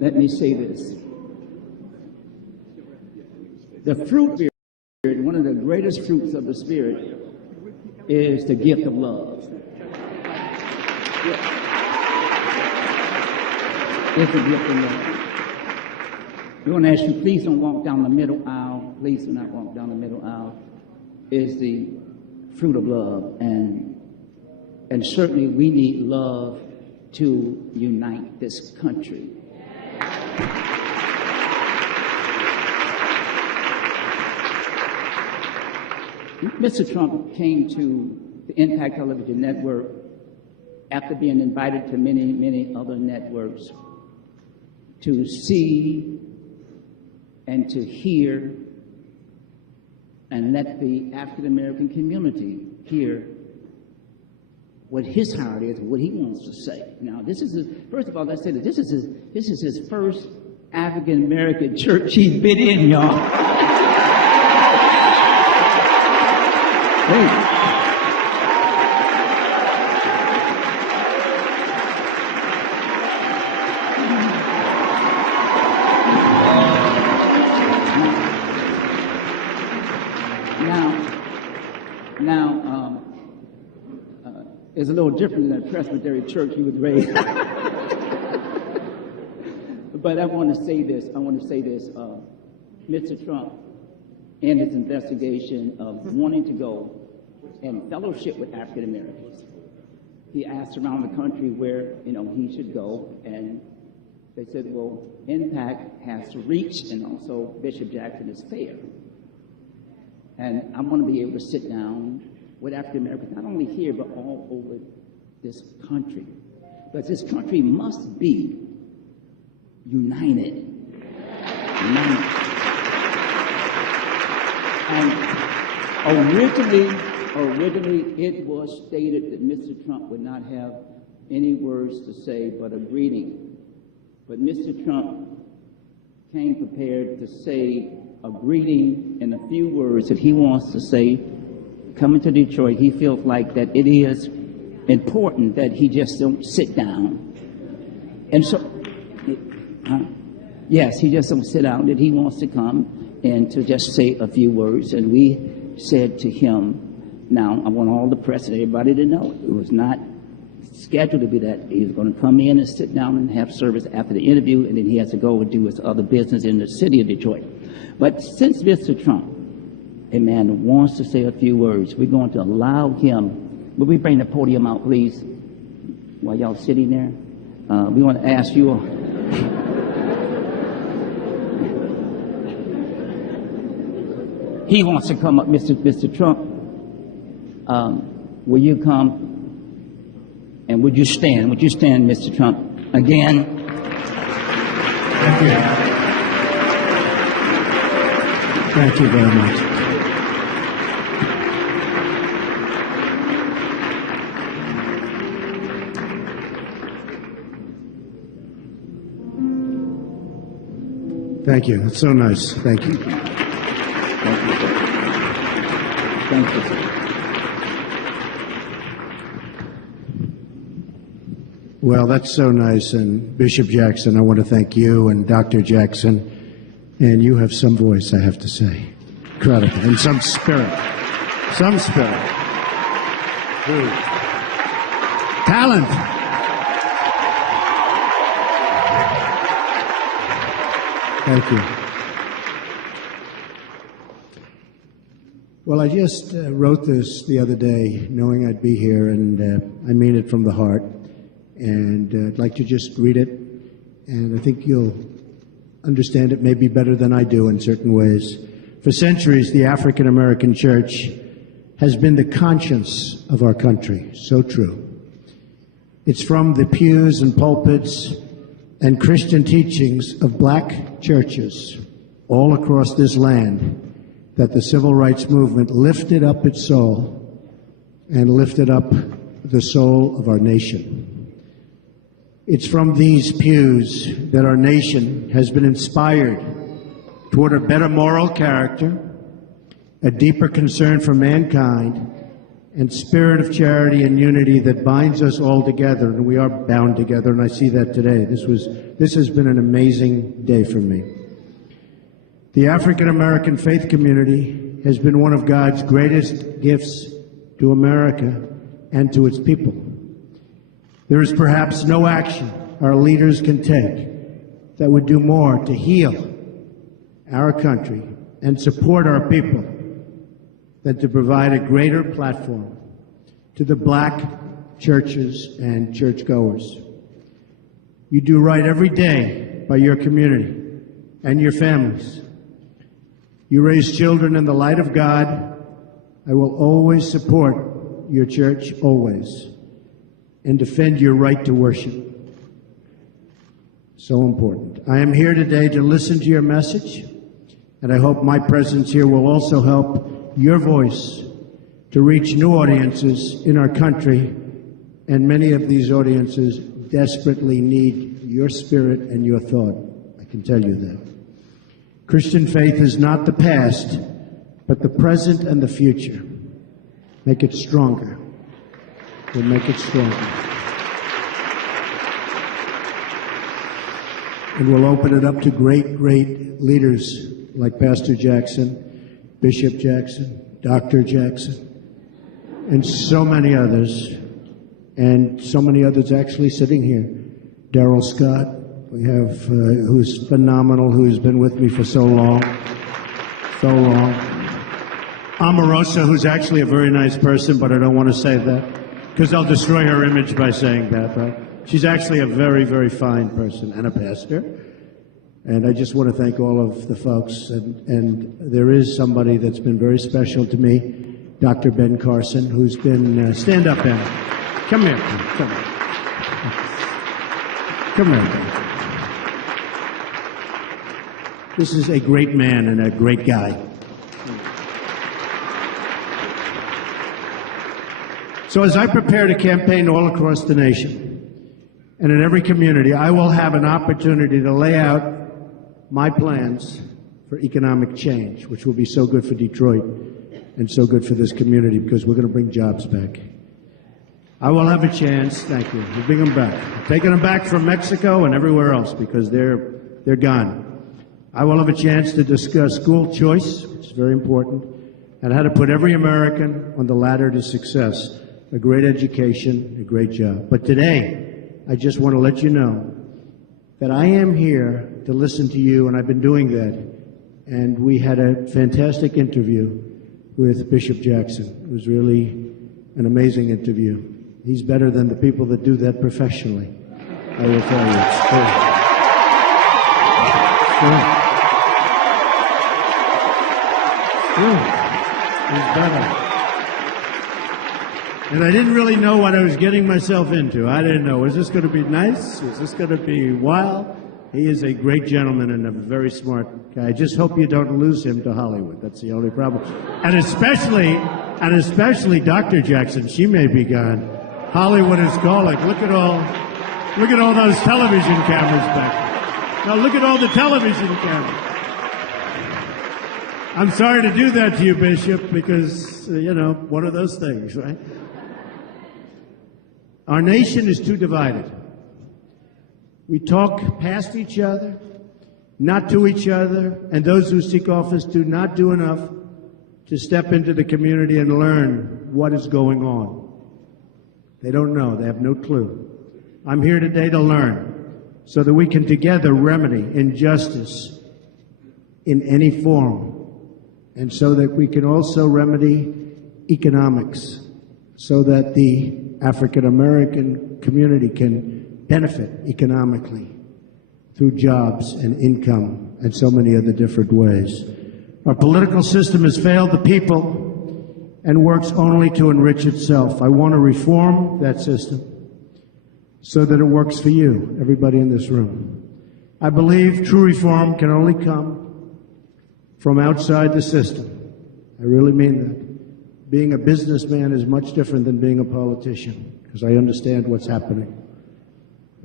let me say this. The fruit of the Spirit, one of the greatest fruits of the Spirit, is the gift of love. It's a gift of love. We want to ask you, please don't walk down the middle aisle. Please do not walk down the middle aisle. It's the fruit of love. And certainly we need love to unite this country. Mr. Trump came to the Impact Television Network after being invited to many, many other networks to see and to hear and let the African American community hear what his heart is, what he wants to say. Now, this is his, first of all, let's say that this is his first African American church he's been in, y'all. Hey. It's a little different than a Presbyterian church he was raised. But I want to say this. Mr. Trump, in his investigation of wanting to go and fellowship with African Americans, he asked around the country where he should go, and they said, well, Impact has to reach, and also Bishop Jackson is fair. And I want to be able to sit down with African Americans, not only here, but all over this country. But this country must be united. And originally it was stated that Mr. Trump would not have any words to say but a greeting. But Mr. Trump came prepared to say a greeting in a few words that he wants to say. Coming to Detroit, he feels like that it is important that he just don't sit down. And so, yes, he just don't sit down, that he wants to come and to just say a few words. And we said to him, now, I want all the press and everybody to know, it was not scheduled to be that. He was going to come in and sit down and have service after the interview, and then he has to go and do his other business in the city of Detroit. But since Mr. Trump, a man wants to say a few words, we're going to allow him. Will we bring the podium out, please, while y'all sitting there? We want to ask you. He wants to come up, Mr. Trump. Will you come? And would you stand? Would you stand, Mr. Trump, again? Thank you. Thank you very much. Thank you. That's so nice. Thank you. Thank you, sir. Thank you, sir. Well, that's so nice. And Bishop Jackson, I want to thank you and Dr. Jackson. And you have some voice, I have to say. Incredible. And some spirit. Some spirit. Ooh. Talent. Thank you. Well, I just wrote this the other day, knowing I'd be here, and I mean it from the heart. And I'd like to just read it, and I think you'll understand it maybe better than I do in certain ways. For centuries, the African American church has been the conscience of our country. So true. It's from the pews and pulpits and Christian teachings of black churches all across this land that the civil rights movement lifted up its soul and lifted up the soul of our nation. It's from these pews that our nation has been inspired toward a better moral character, a deeper concern for mankind, and spirit of charity and unity that binds us all together, and we are bound together, and I see that today. This has been an amazing day for me. The African American faith community has been one of God's greatest gifts to America and to its people. There is perhaps no action our leaders can take that would do more to heal our country and support our people than to provide a greater platform to the black churches and churchgoers. You do right every day by your community and your families. You raise children in the light of God. I will always support your church, always, and defend your right to worship. So important. I am here today to listen to your message, and I hope my presence here will also help your voice to reach new audiences in our country, and many of these audiences desperately need your spirit and your thought. I can tell you that. Christian faith is not the past, but the present and the future. Make it stronger. We'll make it stronger. And we'll open it up to great, great leaders like Pastor Jackson, Bishop Jackson, Dr. Jackson, and so many others, and so many others actually sitting here. Darrell Scott, we have, who's phenomenal, who's been with me for so long. Omarosa, who's actually a very nice person, but I don't want to say that, because I'll destroy her image by saying that, right? She's actually a very, very fine person and a pastor. And I just want to thank all of the folks. And there is somebody that's been very special to me, Dr. Ben Carson, who's been, stand up, Ben. Come here. Come here. This is a great man and a great guy. So as I prepare to campaign all across the nation and in every community, I will have an opportunity to lay out my plans for economic change, which will be so good for Detroit and so good for this community, because we're going to bring jobs back. I will have a chance, thank you, to bring them back. I'm taking them back from Mexico and everywhere else because they're gone. I will have a chance to discuss school choice, which is very important, and how to put every American on the ladder to success, a great education, a great job. But today, I just want to let you know that I am here to listen to you, and I've been doing that. And we had a fantastic interview with Bishop Jackson. It was really an amazing interview. He's better than the people that do that professionally, I will tell you. He's better. And I didn't really know what I was getting myself into. I didn't know, is this going to be nice? Is this going to be wild? He is a great gentleman and a very smart guy. I just hope you don't lose him to Hollywood. That's the only problem. And especially Dr. Jackson. She may be gone. Hollywood is calling. Look at all those television cameras back. Now look at all the television cameras. I'm sorry to do that to you, Bishop, because, one of those things, right? Our nation is too divided. We talk past each other, not to each other, and those who seek office do not do enough to step into the community and learn what is going on. They don't know. They have no clue. I'm here today to learn so that we can together remedy injustice in any form, and so that we can also remedy economics so that the African American community can benefit economically through jobs and income and so many other different ways. Our political system has failed the people and works only to enrich itself. I want to reform that system so that it works for you, everybody in this room. I believe true reform can only come from outside the system. I really mean that. Being a businessman is much different than being a politician, because I understand what's happening.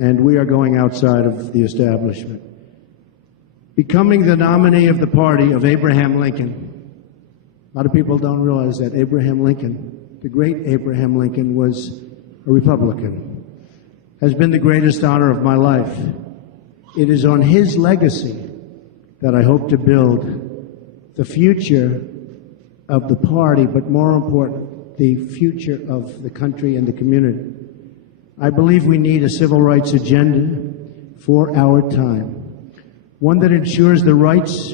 And we are going outside of the establishment. Becoming the nominee of the party of Abraham Lincoln. A lot of people don't realize that Abraham Lincoln the great Abraham Lincoln, was a Republican, has been the greatest honor of my life. It is on his legacy that I hope to build the future of the party, but more important, the future of the country and the community. I believe we need a civil rights agenda for our time, one that ensures the rights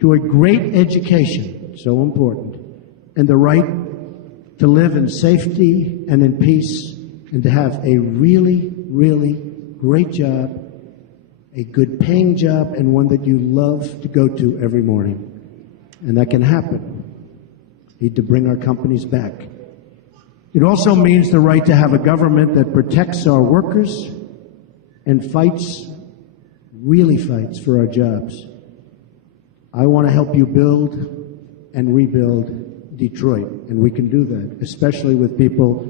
to a great education, so important, and the right to live in safety and in peace, and to have a really, really great job, a good paying job, and one that you love to go to every morning. And that can happen. We need to bring our companies back. It also means the right to have a government that protects our workers and fights, really fights, for our jobs. I want to help you build and rebuild Detroit, and we can do that, especially with people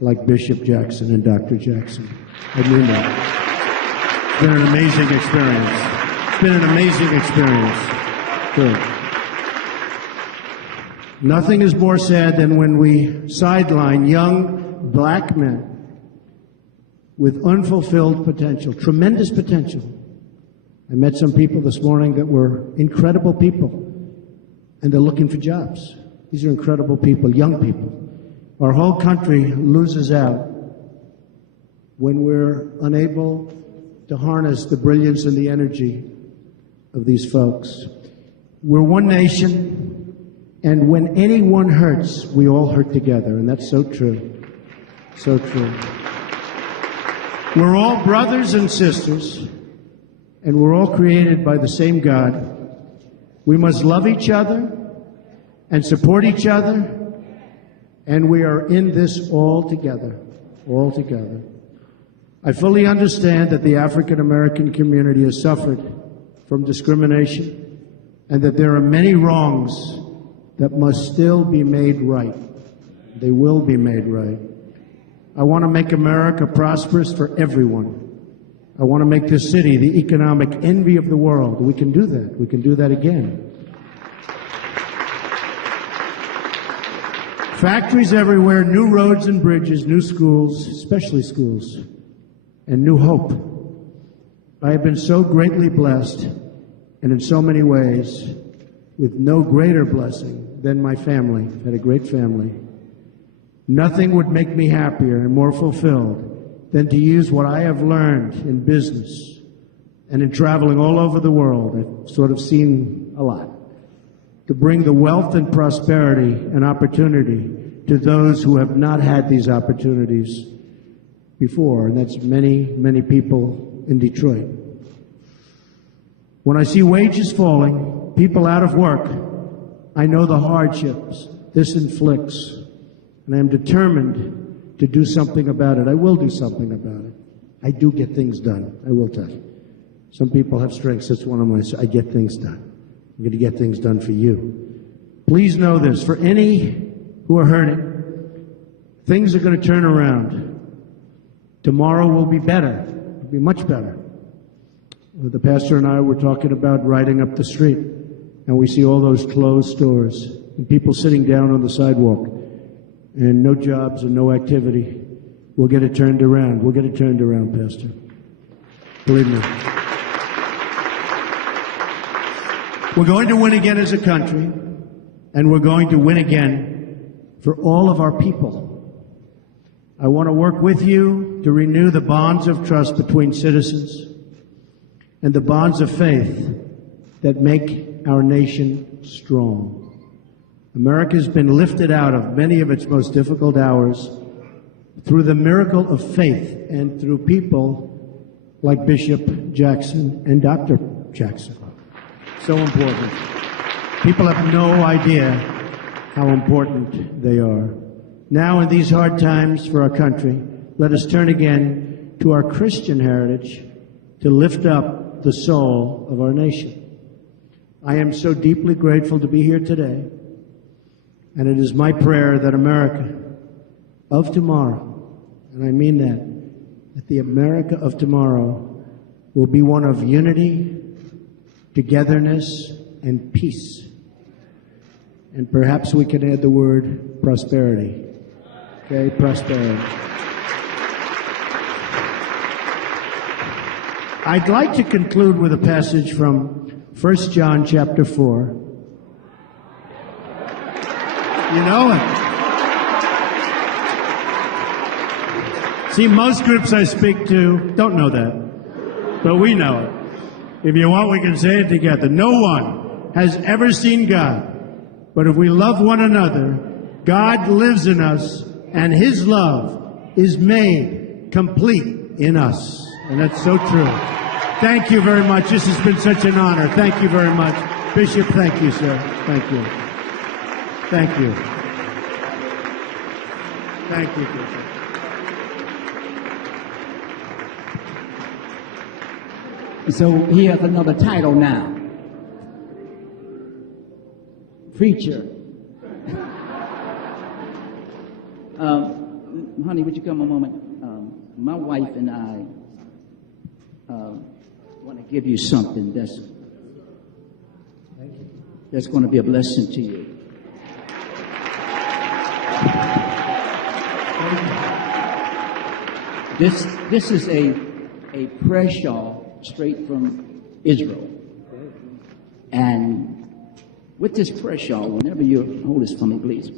like Bishop Jackson and Dr. Jackson. I mean that. It's been an amazing experience. It's been an amazing experience. Good. Nothing is more sad than when we sideline young black men with unfulfilled potential, tremendous potential. I met some people this morning that were incredible people, and they're looking for jobs. These are incredible people, young people. Our whole country loses out when we're unable to harness the brilliance and the energy of these folks. We're one nation, and when anyone hurts, we all hurt together, and that's so true. So true. We're all brothers and sisters, and we're all created by the same God. We must love each other and support each other, and we are in this all together, all together. I fully understand that the African American community has suffered from discrimination and that there are many wrongs that must still be made right. They will be made right. I want to make America prosperous for everyone. I want to make this city the economic envy of the world. We can do that. We can do that again. Factories everywhere, new roads and bridges, new schools, especially schools, and new hope. I have been so greatly blessed, and in so many ways, with no greater blessing than my family. I've had a great family. Nothing would make me happier and more fulfilled than to use what I have learned in business and in traveling all over the world. I've sort of seen a lot. To bring the wealth and prosperity and opportunity to those who have not had these opportunities before, and that's many, many people in Detroit. When I see wages falling, people out of work, I know the hardships this inflicts, and I am determined to do something about it. I will do something about it. I do get things done, I will tell you. Some people have strengths, that's one of my, I get things done. I'm going to get things done for you. Please know this, for any who are hurting, things are going to turn around. Tomorrow will be better, it'll be much better. The pastor and I were talking about riding up the street, and we see all those closed stores and people sitting down on the sidewalk and no jobs and no activity. We'll get it turned around. We'll get it turned around, Pastor. Believe me. We're going to win again as a country, and we're going to win again for all of our people. I want to work with you to renew the bonds of trust between citizens and the bonds of faith that make our nation strong. America has been lifted out of many of its most difficult hours through the miracle of faith and through people like Bishop Jackson and Dr. Jackson. So important. People have no idea how important they are. Now, in these hard times for our country, let us turn again to our Christian heritage to lift up the soul of our nation. I am so deeply grateful to be here today, and it is my prayer that America of tomorrow, and I mean that the America of tomorrow will be one of unity, togetherness, and peace. And perhaps we can add the word prosperity. Okay, prosperity. I'd like to conclude with a passage from 1 John chapter 4. You know it. See, most groups I speak to don't know that, but we know it. If you want, we can say it together. No one has ever seen God, but if we love one another, God lives in us, and His love is made complete in us. And that's so true. Thank you very much. This has been such an honor. Thank you very much. Bishop, thank you, sir. Thank you. Thank you. Thank you, Bishop. So he has another title now. Preacher. Honey, would you come a moment? My wife and I want to give you something that's going to be a blessing to you. This is a prayer shawl straight from Israel. And with this prayer shawl, whenever you're, hold this for me, please.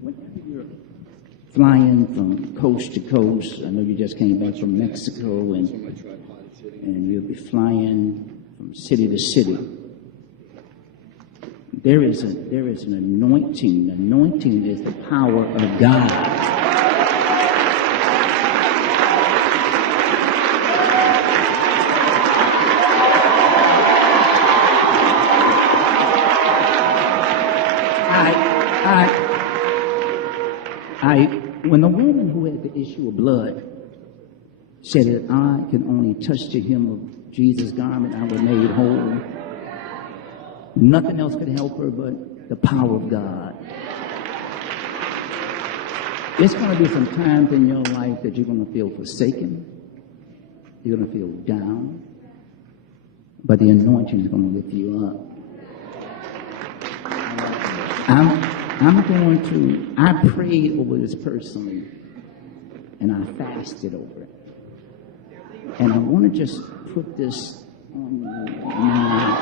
Whenever you're flying from coast to coast, I know you just came back from Mexico, and you'll be flying from city to city. There is an anointing. Anointing is the power of God. When the woman who had the issue of blood said that I can only touch the hem of Jesus' garment, I was made whole. Nothing else could help her but the power of God. There's going to be some times in your life that you're going to feel forsaken. You're going to feel down. But the anointing is going to lift you up. I prayed over this personally, and I fasted over it. And I want to just put this on your mind.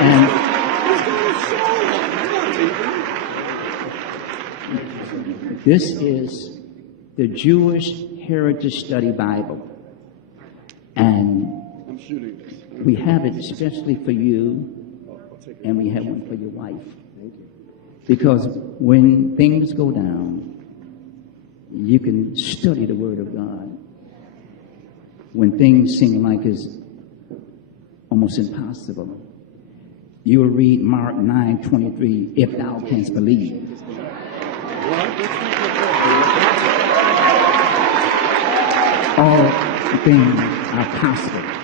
And this is the Jewish Heritage Study Bible. And we have it especially for you, and we have one for your wife. Because when things go down, you can study the Word of God. When things seem like it's almost impossible, you will read Mark 9:23, if thou canst believe. All things are possible